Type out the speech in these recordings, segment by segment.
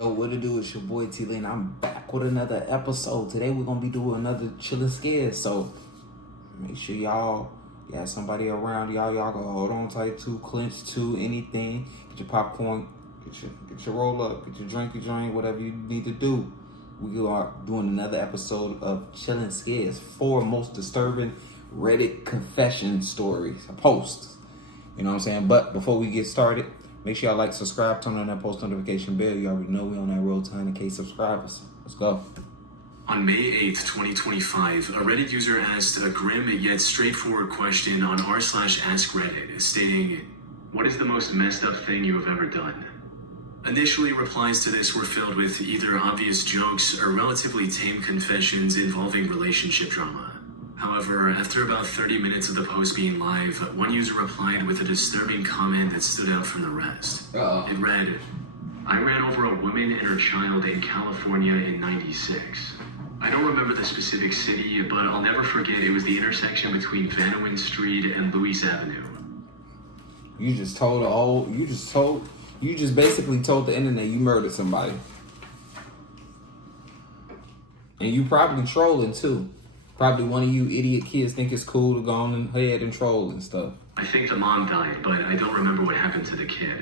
Yo, what it do? It's your boy T-Lee, and I'm back with another episode. Today we're gonna be doing another chilling scares. So make sure y'all got somebody around y'all. Y'all can hold on tight to, clench to, anything. Get your popcorn, get your roll up, get your drink, whatever you need to do. We are doing another episode of Chilling Scares, 4 most disturbing Reddit confession stories, posts. You know what I'm saying? But before we get started, make sure y'all like, subscribe, turn on that post notification bell. You already know we on that road to 100K subscribers. Let's go. On May 8th, 2025, a Reddit user asked a grim yet straightforward question on r/AskReddit, stating, "What is the most messed up thing you have ever done?" Initially, replies to this were filled with either obvious jokes or relatively tame confessions involving relationship drama. However, after about 30 minutes of the post being live, one user replied with a disturbing comment that stood out from the rest. It read, "I ran over a woman and her child in California in '96. I don't remember the specific city, but I'll never forget it was the intersection between Vanawin Street and Louis Avenue." You just basically told the internet you murdered somebody. And you probably trolling too. Probably one of you idiot kids think it's cool to go on ahead and troll and stuff. "I think the mom died, but I don't remember what happened to the kid.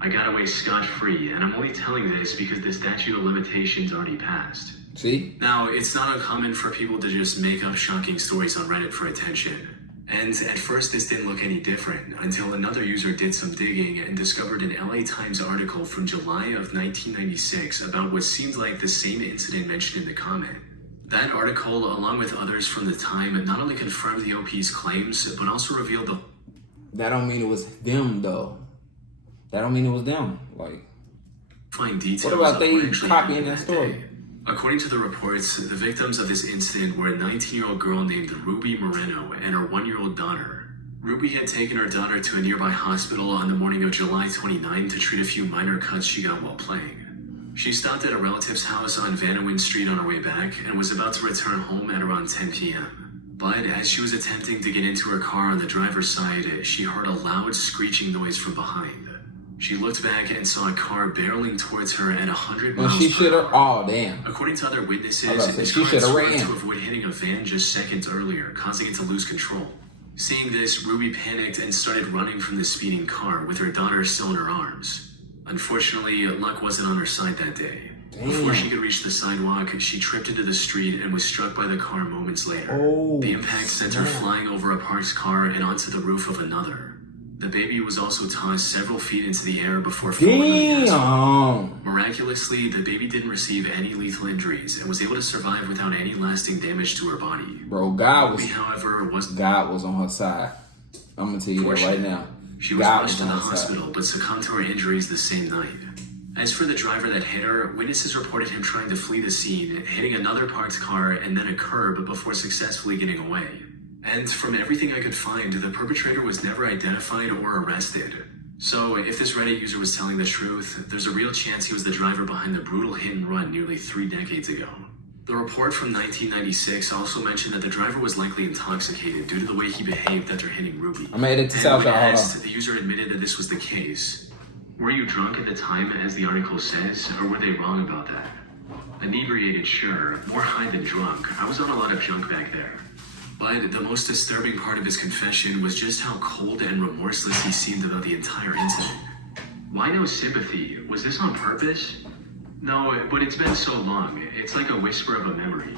I got away scot-free, and I'm only telling this because the statute of limitations already passed." See? Now, it's not uncommon for people to just make up shocking stories on Reddit for attention. And at first this didn't look any different until another user did some digging and discovered an LA Times article from July of 1996 about what seemed like the same incident mentioned in the comment. That article, along with others from the time, not only confirmed the OP's claims, but also revealed the... That don't mean it was them, though. That don't mean it was them. Like, fine details. what about they copying that story? Day. According to the reports, the victims of this incident were a 19-year-old girl named Ruby Moreno and her 1-year-old daughter. Ruby had taken her daughter to a nearby hospital on the morning of July 29 to treat a few minor cuts she got while playing. She stopped at a relative's house on Vanawin Street on her way back and was about to return home at around 10 p.m. But as she was attempting to get into her car on the driver's side, she heard a loud screeching noise from behind. She looked back and saw a car barreling towards her at 100 miles per hour. Oh, damn. According to other witnesses, this car swerved to avoid hitting a van just seconds earlier, causing it to lose control. Seeing this, Ruby panicked and started running from the speeding car with her daughter still in her arms. Unfortunately, luck wasn't on her side that day. Damn. Before she could reach the sidewalk, she tripped into the street and was struck by the car moments later. The impact sent her flying over a parked car and onto the roof of another. The baby was also tossed several feet into the air before falling on the asphalt. Miraculously, the baby didn't receive any lethal injuries and was able to survive without any lasting damage to her body. Bro, God was on her side. I'm gonna tell you that right now. She was rushed to the hospital, but succumbed to her injuries the same night. As for the driver that hit her, witnesses reported him trying to flee the scene, hitting another parked car and then a curb before successfully getting away. And from everything I could find, the perpetrator was never identified or arrested. So if this Reddit user was telling the truth, there's a real chance he was the driver behind the brutal hit and run nearly 3 decades ago. The report from 1996 also mentioned that the driver was likely intoxicated due to the way he behaved after hitting Ruby. I'm gonna edit this out, y'all. The user admitted that this was the case. "Were you drunk at the time, as the article says, or were they wrong about that?" "Inebriated, sure. More high than drunk. I was on a lot of junk back there." But the most disturbing part of his confession was just how cold and remorseless he seemed about the entire incident. "Why no sympathy? Was this on purpose?" "No, but it's been so long. It's like a whisper of a memory."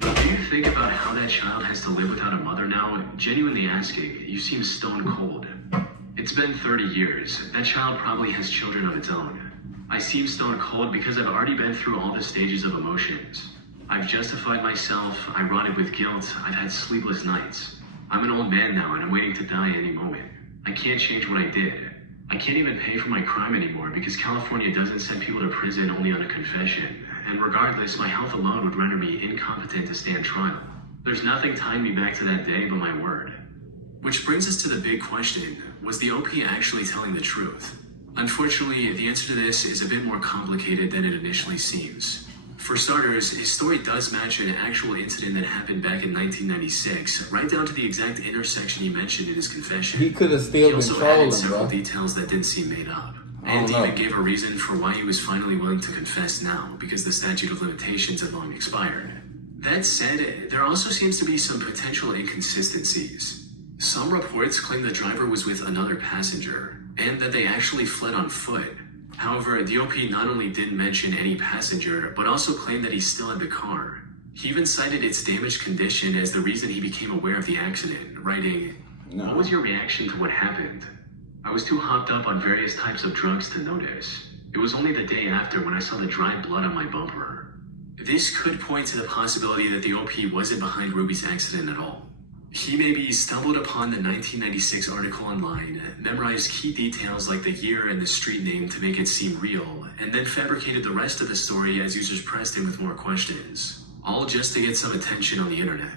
"Do you think about how that child has to live without a mother now? Genuinely asking, you seem stone cold." "It's been 30 years. That child probably has children of its own. I seem stone cold because I've already been through all the stages of emotions. I've justified myself, I rotted with guilt, I've had sleepless nights. I'm an old man now and I'm waiting to die any moment. I can't change what I did. I can't even pay for my crime anymore because California doesn't send people to prison only on a confession. And regardless, my health alone would render me incompetent to stand trial. There's nothing tying me back to that day but my word." Which brings us to the big question, was the OP actually telling the truth? Unfortunately, the answer to this is a bit more complicated than it initially seems. For starters, his story does match an actual incident that happened back in 1996, right down to the exact intersection he mentioned in his confession. He could have still been trolling, added several bro. details that didn't seem made up. And even gave a reason for why he was finally willing to confess now, because the statute of limitations had long expired. That said, there also seems to be some potential inconsistencies. Some reports claim the driver was with another passenger, and that they actually fled on foot. However, the OP not only didn't mention any passenger, but also claimed that he still had the car. He even cited its damaged condition as the reason he became aware of the accident, writing, "What was your reaction to what happened? I was too hopped up on various types of drugs to notice. It was only the day after when I saw the dried blood on my bumper." This could point to the possibility that the OP wasn't behind Ruby's accident at all. He maybe stumbled upon the 1996 article online, memorized key details like the year and the street name to make it seem real, and then fabricated the rest of the story as users pressed him with more questions. All just to get some attention on the internet.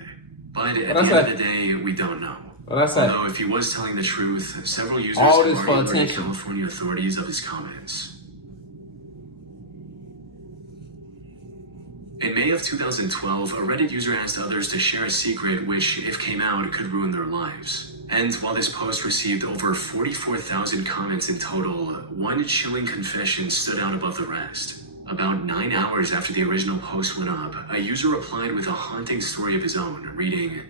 But at the end of the day, we don't know. Although if he was telling the truth, several users have already alerted California authorities of his comments. In May of 2012, a Reddit user asked others to share a secret which, if came out, could ruin their lives. And while this post received over 44,000 comments in total, one chilling confession stood out above the rest. About 9 hours after the original post went up, a user replied with a haunting story of his own, reading,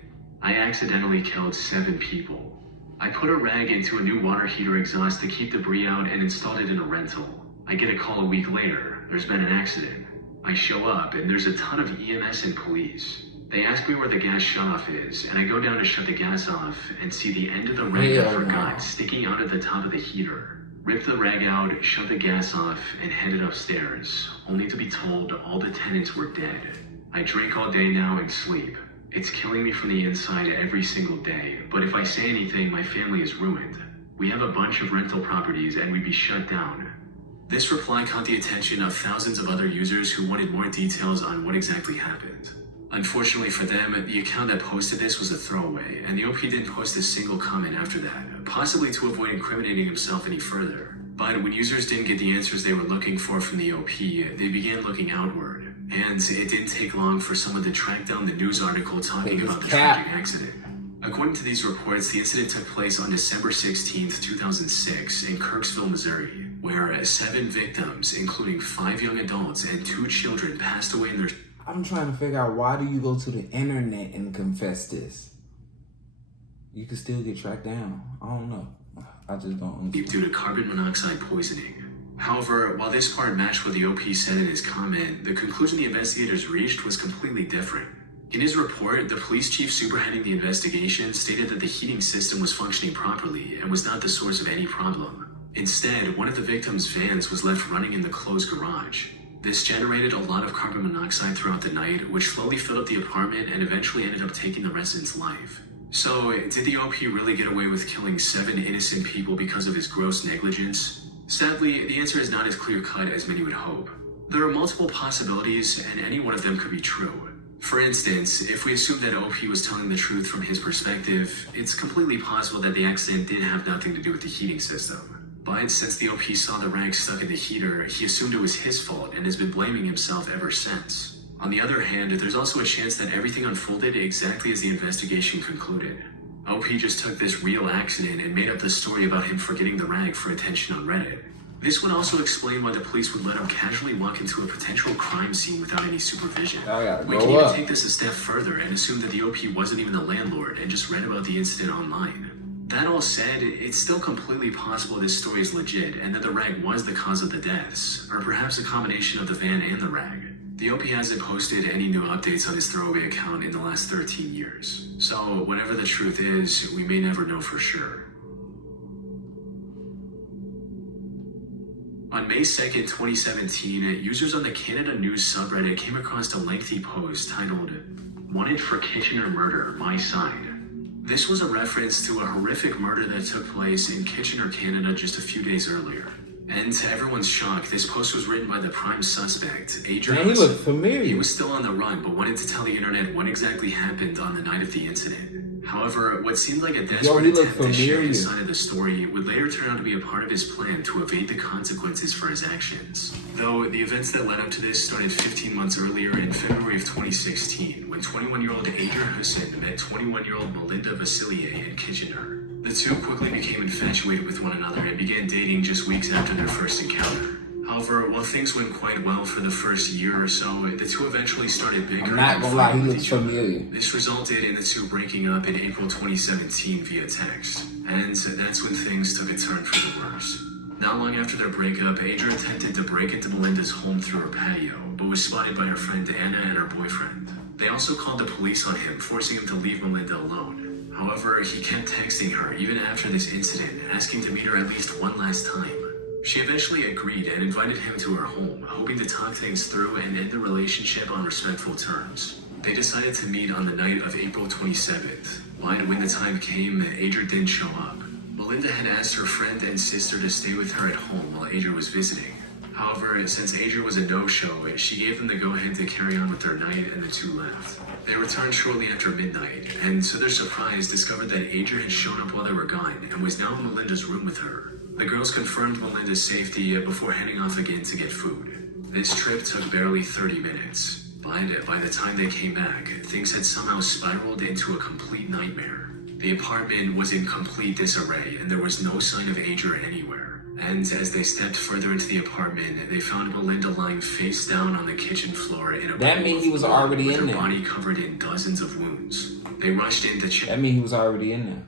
"I accidentally killed 7 people. I put a rag into a new water heater exhaust to keep debris out and installed it in a rental. I get a call a week later. There's been an accident. I show up and there's a ton of EMS and police. They ask me where the gas shutoff is, and I go down to shut the gas off and see the end of the rag I forgot sticking out at the top of the heater. Rip the rag out, shut the gas off, and headed upstairs, only to be told all the tenants were dead. I drink all day now and sleep. It's killing me from the inside every single day, but if I say anything, my family is ruined. We have a bunch of rental properties and we'd be shut down." This reply caught the attention of thousands of other users who wanted more details on what exactly happened. Unfortunately for them, the account that posted this was a throwaway, and the OP didn't post a single comment after that, possibly to avoid incriminating himself any further. But when users didn't get the answers they were looking for from the OP, they began looking outward. And it didn't take long for someone to track down the news article talking about the tragic accident. According to these reports, the incident took place on December 16th, 2006 in Kirksville, Missouri, where 7 victims, including 5 young adults and 2 children, passed away in their... I'm trying to figure out, why do you go to the internet and confess this? You can still get tracked down. I don't know. I just don't understand. Due to carbon monoxide poisoning. However, while this part matched what the OP said in his comment, the conclusion the investigators reached was completely different. In his report, the police chief superheading the investigation stated that the heating system was functioning properly and was not the source of any problem. Instead, one of the victims' vans was left running in the closed garage. This generated a lot of carbon monoxide throughout the night, which slowly filled up the apartment and eventually ended up taking the resident's life. So, did the OP really get away with killing 7 innocent people because of his gross negligence? Sadly, the answer is not as clear-cut as many would hope. There are multiple possibilities, and any one of them could be true. For instance, if we assume that OP was telling the truth from his perspective, it's completely possible that the accident did have nothing to do with the heating system. But since the OP saw the rag stuck in the heater, he assumed it was his fault and has been blaming himself ever since. On the other hand, there's also a chance that everything unfolded exactly as the investigation concluded. OP just took this real accident and made up the story about him forgetting the rag for attention on Reddit. This would also explain why the police would let him casually walk into a potential crime scene without any supervision. We can even take this a step further and assume that the OP wasn't even the landlord and just read about the incident online. That all said, it's still completely possible this story is legit and that the rag was the cause of the deaths, or perhaps a combination of the van and the rag. The OP hasn't posted any new updates on his throwaway account in the last 13 years. So whatever the truth is, we may never know for sure. On May 2nd, 2017, users on the Canada News subreddit came across a lengthy post titled, "Wanted for Kitchener Murder, My Side." This was a reference to a horrific murder that took place in Kitchener, Canada just a few days earlier. And to everyone's shock, this post was written by the prime suspect, a journalist. Man, he looked familiar. He was still on the run, but wanted to tell the internet what exactly happened on the night of the incident. However, what seemed like a desperate attempt to share his side of the story would later turn out to be a part of his plan to evade the consequences for his actions. Though the events that led up to this started 15 months earlier in February of 2016, when 21-year-old Adrian Hussein met 21-year-old Melinda Vasilier in Kitchener. The The two quickly became infatuated with one another and began dating just weeks after their first encounter. However, while things went quite well for the first year or so, the two eventually started bickering and fighting with each other. This resulted in the two breaking up in April 2017 via text, and that's when things took a turn for the worse. Not long after their breakup, Adrian attempted to break into Melinda's home through her patio, but was spotted by her friend Anna and her boyfriend. They also called the police on him, forcing him to leave Melinda alone. However, he kept texting her even after this incident, asking to meet her at least one last time. She eventually agreed and invited him to her home, hoping to talk things through and end the relationship on respectful terms. They decided to meet on the night of April 27th, but when the time came, Adrian didn't show up. Melinda had asked her friend and sister to stay with her at home while Adrian was visiting. However, since Adrian was a no-show, she gave them the go-ahead to carry on with their night, and the two left. They returned shortly after midnight, and to their surprise, discovered that Adrian had shown up while they were gone and was now in Melinda's room with her. The girls confirmed Melinda's safety before heading off again to get food. This trip took barely 30 minutes, but by the time they came back, things had somehow spiraled into a complete nightmare. The apartment was in complete disarray, and there was no sign of Adrian anywhere. And as they stepped further into the apartment, they found Melinda lying face down on the kitchen floor in a That means he was already with in her there. body covered in dozens of wounds. They rushed in to check That means he was already in there.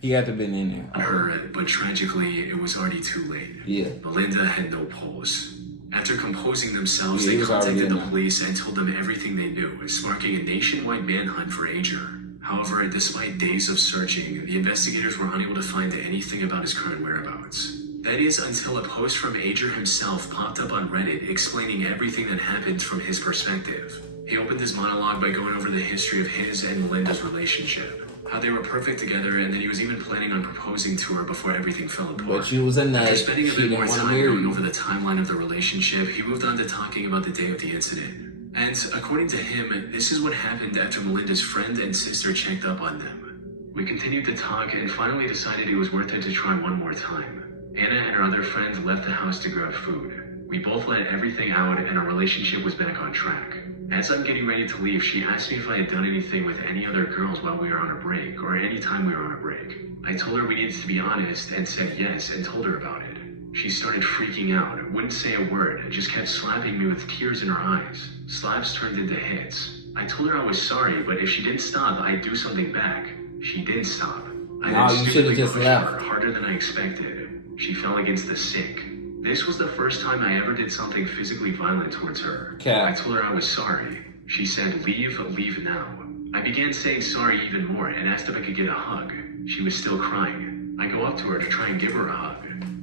He had to have been in there. her, but tragically, it was already too late. Yeah. Melinda had no pulse. After composing themselves, Yeah, he they was already contacted in the there. police and told them everything they knew, sparking a nationwide manhunt for Adrian. However, despite days of searching, the investigators were unable to find anything about his current whereabouts. That is until a post from Adrian himself popped up on Reddit explaining everything that happened from his perspective. He opened his monologue by going over the history of his and Melinda's relationship, how they were perfect together, and that he was even planning on proposing to her before everything fell apart. But she was a nut. After She spending a bit didn't more want to time marry going you. over the timeline of the relationship, he moved on to talking about the day of the incident. And according to him, this is what happened after Melinda's friend and sister checked up on them. We continued to talk and finally decided it was worth it to try one more time. Anna and her other friend left the house to grab food. We both let everything out and our relationship was back on track. As I'm getting ready to leave, she asked me if I had done anything with any other girls while we were on a break, or any time we were on a break. I told her we needed to be honest and said yes and told her about it. She started freaking out, wouldn't say a word, just kept slapping me with tears in her eyes. Slaps turned into hits. I told her I was sorry, but if she didn't stop, I'd do something back. She didn't stop. I No, then you should've stupidly just pushed left. her harder than I expected. She fell against the sink. This was the first time I ever did something physically violent towards her. Cat. I told her I was sorry. She said, leave now. I began saying sorry even more and asked if I could get a hug. She was still crying. I go up to her to try and give her a hug.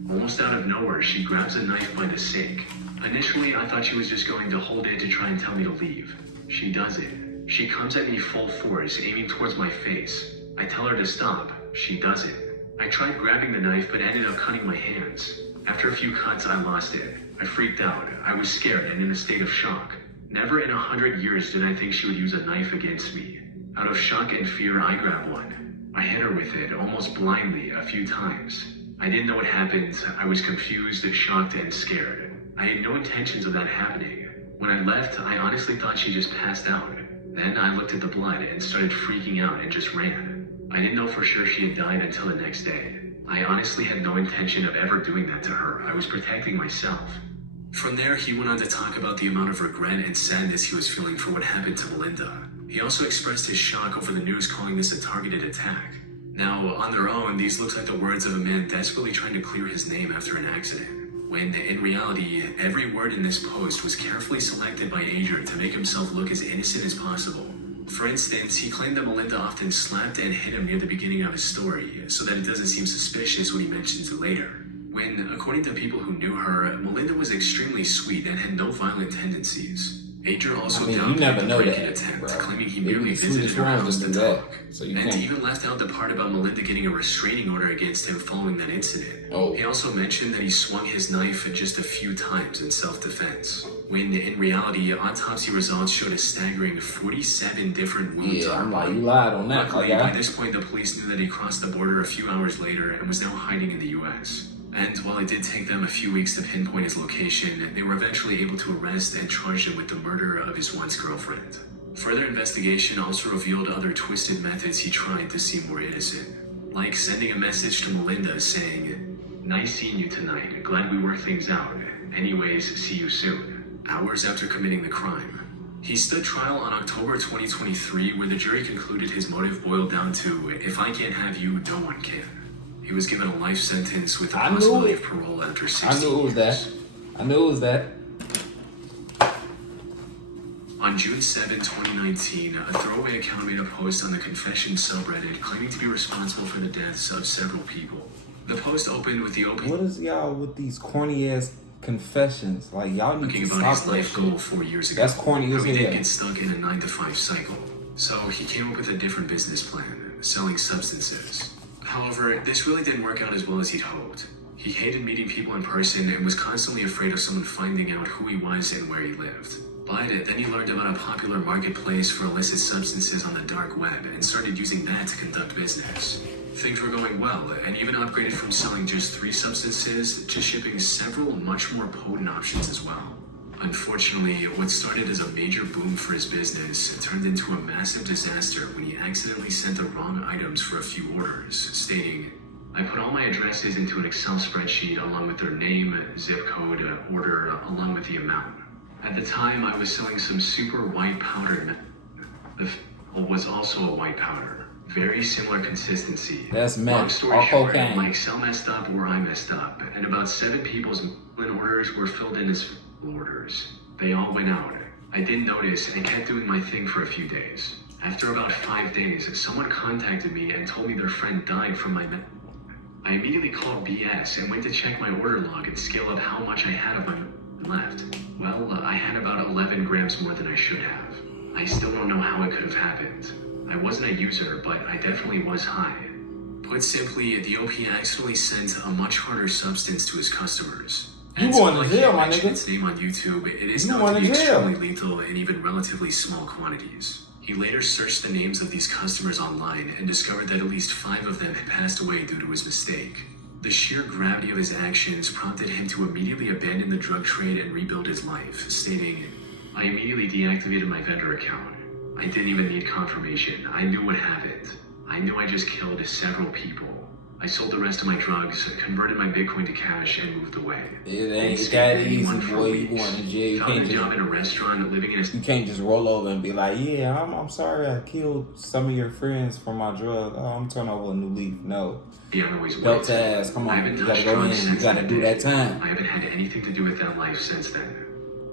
Almost out of nowhere, she grabs a knife by the sink. Initially, I thought she was just going to hold it to try and tell me to leave. She does it. She comes at me full force, aiming towards my face. I tell her to stop. She does it. I tried grabbing the knife, but ended up cutting my hands. After a few cuts, I lost it. I freaked out. I was scared and in a state of shock. Never in 100 years did I think she would use a knife against me. Out of shock and fear, I grabbed one. I hit her with it, almost blindly, a few times. I didn't know what happened. I was confused, shocked, and scared. I had no intentions of that happening. When I left, I honestly thought she just passed out. Then I looked at the blood and started freaking out and just ran. I didn't know for sure she had died until the next day. I honestly had no intention of ever doing that to her. I was protecting myself. From there, he went on to talk about the amount of regret and sadness he was feeling for what happened to Melinda. He also expressed his shock over the news calling this a targeted attack. Now, on their own, these look like the words of a man desperately trying to clear his name after an accident, when in reality, every word in this post was carefully selected by Adrian to make himself look as innocent as possible. For instance, he claimed that Melinda often slapped and hit him near the beginning of his story, so that it doesn't seem suspicious when he mentions it later. When, according to people who knew her, Melinda was extremely sweet and had no violent tendencies. Adrian also you downplayed never the know break-in that, attempt, bro. claiming he Maybe merely the sweetest visited her round house just to did that, talk, so you and can't. even left out the part about Melinda getting a restraining order against him following that incident. Oh. He also mentioned that he swung his knife just a few times in self-defense, when in reality, autopsy results showed a staggering 47 different wounds Yeah, on her I'm like, body. you lied on that, Luckily, okay? by this point, the police knew that he crossed the border a few hours later and was now hiding in the U.S. And while it did take them a few weeks to pinpoint his location, they were eventually able to arrest and charge him with the murder of his once-girlfriend. Further investigation also revealed other twisted methods he tried to seem more innocent. like sending a message to Melinda saying, "Nice seeing you tonight. Glad we worked things out. Anyways, see you soon." Hours after committing the crime. He stood trial on October 2023, where the jury concluded his motive boiled down to, "If I can't have you, no one can." He was given a life sentence with the possibility of parole after 16 years. I knew it was that. On June 7, 2019, a throwaway account made a post on the Confession subreddit claiming to be responsible for the deaths of several people. The post opened with the opening. What is y'all with these corny ass confessions? Like, y'all need to stop about his that life shit. goal 4 years ago. That's corny as He didn't hell. get stuck in a 9-to-5 cycle. So he came up with a different business plan, selling substances. However, this really didn't work out as well as he'd hoped. He hated meeting people in person and was constantly afraid of someone finding out who he was and where he lived. But then he learned about a popular marketplace for illicit substances on the dark web and started using that to conduct business. Things were going well, and even upgraded from selling just 3 substances to shipping several much more potent options as well. Unfortunately, what started as a major boom for his business turned into a massive disaster when he accidentally sent the wrong items for a few orders, stating, "I put all my addresses into an Excel spreadsheet along with their name, zip code, order, along with the amount. At the time, I was selling some super white powder. The was also a white powder. Very similar consistency. That's meth, Long story or short, cocaine. my Excel messed up or I messed up, and about 7 people's orders were filled in as orders. They all went out. I didn't notice and kept doing my thing for a few days. After about 5 days, someone contacted me and told me their friend died from my meth. I immediately called BS and went to check my order log and scale up how much I had of my left. Well, I had about 11 grams more than I should have. I still don't know how it could have happened. I wasn't a user, but I definitely was high. Put simply, the OP accidentally sent a much harder substance to his customers. You going to jail, my nigga. Its name on YouTube, it is You known to going be to jail. extremely lethal in even relatively small quantities. He later searched the names of these customers online and discovered that at least 5 of them had passed away due to his mistake. The sheer gravity of his actions prompted him to immediately abandon the drug trade and rebuild his life, stating, "I immediately deactivated my vendor account. I didn't even need confirmation. I knew what happened. I knew I just killed several people. I sold the rest of my drugs, converted my Bitcoin to cash, and moved away." It ain't that easy, boy. You going to jail. You Found can't a just, job in a restaurant, living in a... you can't just roll over and be like, "Yeah, I'm sorry I killed some of your friends for my drug. Oh, I'm turning over a new leaf." No. Belt to ass. Come on. You gotta go in. You gotta do that time. I haven't had anything to do with that life since then.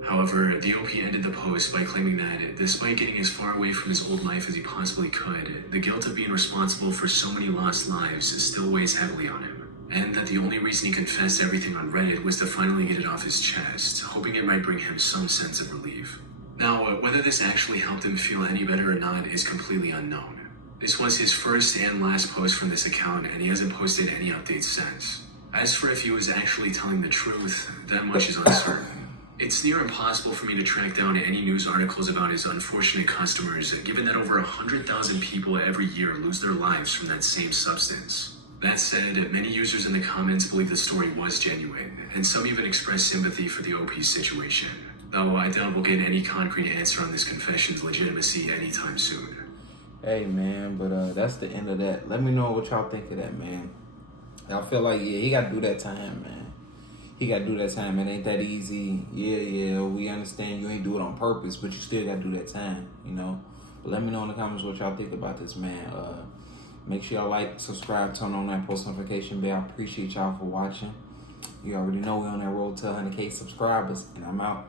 However, the OP ended the post by claiming that, despite getting as far away from his old life as he possibly could, the guilt of being responsible for so many lost lives still weighs heavily on him, and that the only reason he confessed everything on Reddit was to finally get it off his chest, hoping it might bring him some sense of relief. Now, whether this actually helped him feel any better or not is completely unknown. This was his first and last post from this account, and he hasn't posted any updates since. As for if he was actually telling the truth, that much is uncertain. It's near impossible for me to track down any news articles about his unfortunate customers, given that over 100,000 people every year lose their lives from that same substance. That said, many users in the comments believe the story was genuine, and some even express sympathy for the OP's situation. Though I doubt we'll get any concrete answer on this confession's legitimacy anytime soon. Hey, man, but that's the end of that. Let me know what y'all think of that, man. I feel like, yeah, he got to do that time, man. He got to do that time. It ain't that easy. Yeah, we understand you ain't do it on purpose, but you still got to do that time, you know? But let me know in the comments what y'all think about this, man. Make sure y'all like, subscribe, turn on that post notification bell. I appreciate y'all for watching. You already know we're on that road to 100K subscribers, and I'm out.